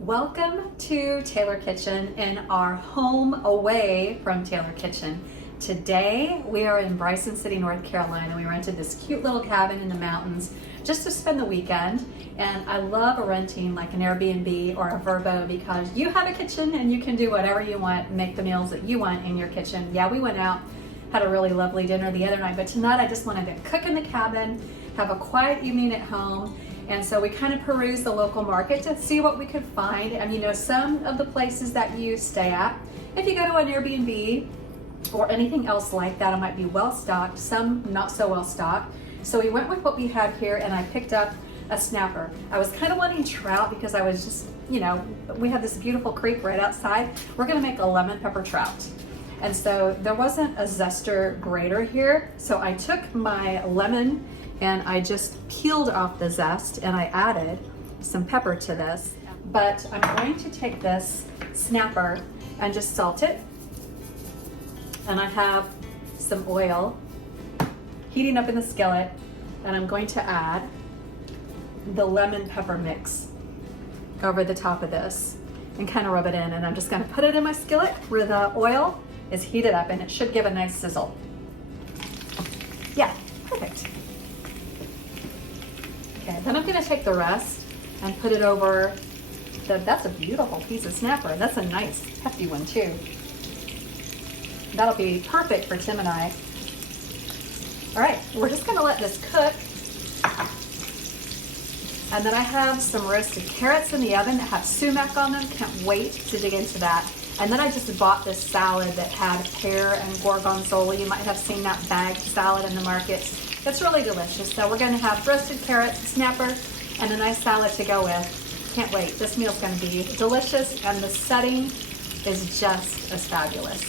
Welcome to Taylor Kitchen and our home away from Taylor Kitchen. Today we are in Bryson City, North Carolina. We rented this cute little cabin in the mountains just to spend the weekend. And I love renting like an Airbnb or a Vrbo because you have a kitchen and you can do whatever you want, make the meals that you want in your kitchen. Yeah, we went out, had a really lovely dinner the other night, but tonight I just wanted to cook in the cabin, have a quiet evening at home. And so we kind of perused the local market to see what we could find. And you know, some of the places that you stay at, if you go to an Airbnb or anything else like that, it might be well stocked, some not so well stocked. So we went with what we had here and I picked up a snapper. I was kind of wanting trout because I was just, you know, we have this beautiful creek right outside. We're gonna make a lemon pepper trout. And so there wasn't a zester grater here. So I took my lemon and I just peeled off the zest and I added some pepper to this. But I'm going to take this snapper and just salt it. And I have some oil heating up in the skillet, and I'm going to add the lemon pepper mix over the top of this and kind of rub it in. And I'm just gonna put it in my skillet where the oil is heated up, and it should give a nice sizzle. Yeah, perfect. Okay, then I'm gonna take the rest and put it over that's a beautiful piece of snapper. That's a nice hefty one too. That'll be perfect for Tim and I. All right, we're just gonna let this cook. And then I have some roasted carrots in the oven that have sumac on them. Can't wait to dig into that. And then I just bought this salad that had pear and gorgonzola. You might have seen that bagged salad in the markets. It's really delicious. So we're gonna have roasted carrots, snapper, and a nice salad to go with. Can't wait. This meal's gonna be delicious, and the setting is just as fabulous.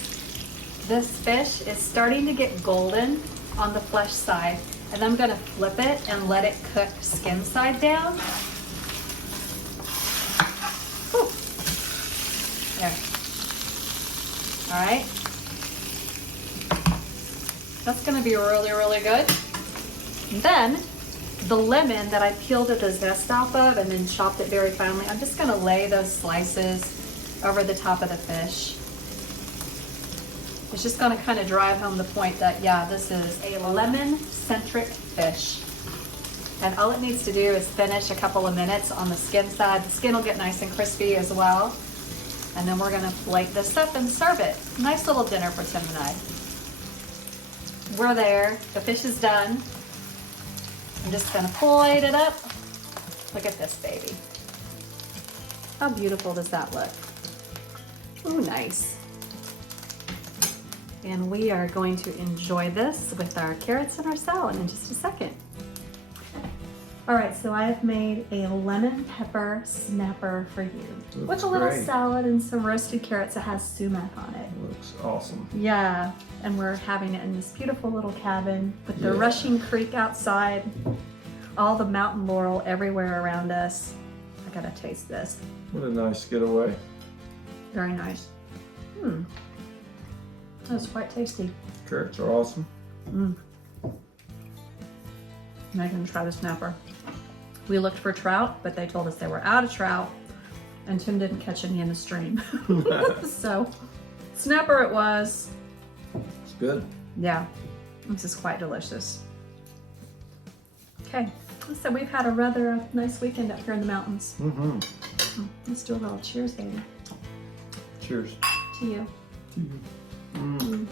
This fish is starting to get golden on the flesh side, and I'm gonna flip it and let it cook skin side down. Whew. There. All right. That's gonna be really, really good. And then the lemon that I peeled the zest off of and then chopped it very finely, I'm just gonna lay those slices over the top of the fish. It's just gonna kind of drive home the point that, yeah, this is a lemon-centric fish. And all it needs to do is finish a couple of minutes on the skin side. The skin will get nice and crispy as well. And then we're gonna plate this up and serve it. Nice little dinner for Tim and I. We're there, the fish is done. I'm just gonna plate it up. Look at this baby. How beautiful does that look? Ooh, nice. And we are going to enjoy this with our carrots and our salad in just a second. All right, so I have made a lemon pepper snapper for you. With a little salad and some roasted carrots that has sumac on it. Looks awesome. Yeah, and we're having it in this beautiful little cabin with the rushing creek outside, all the mountain laurel everywhere around us. I gotta taste this. What a nice getaway. Very nice. That's quite tasty. Carrots are awesome. And I'm gonna try the snapper. We looked for trout, but they told us they were out of trout, and Tim didn't catch any in the stream. So, snapper it was. It's good. Yeah, this is quite delicious. Okay, so we've had a rather nice weekend up here in the mountains. Let's do a little cheers, baby. Cheers. To you. To you.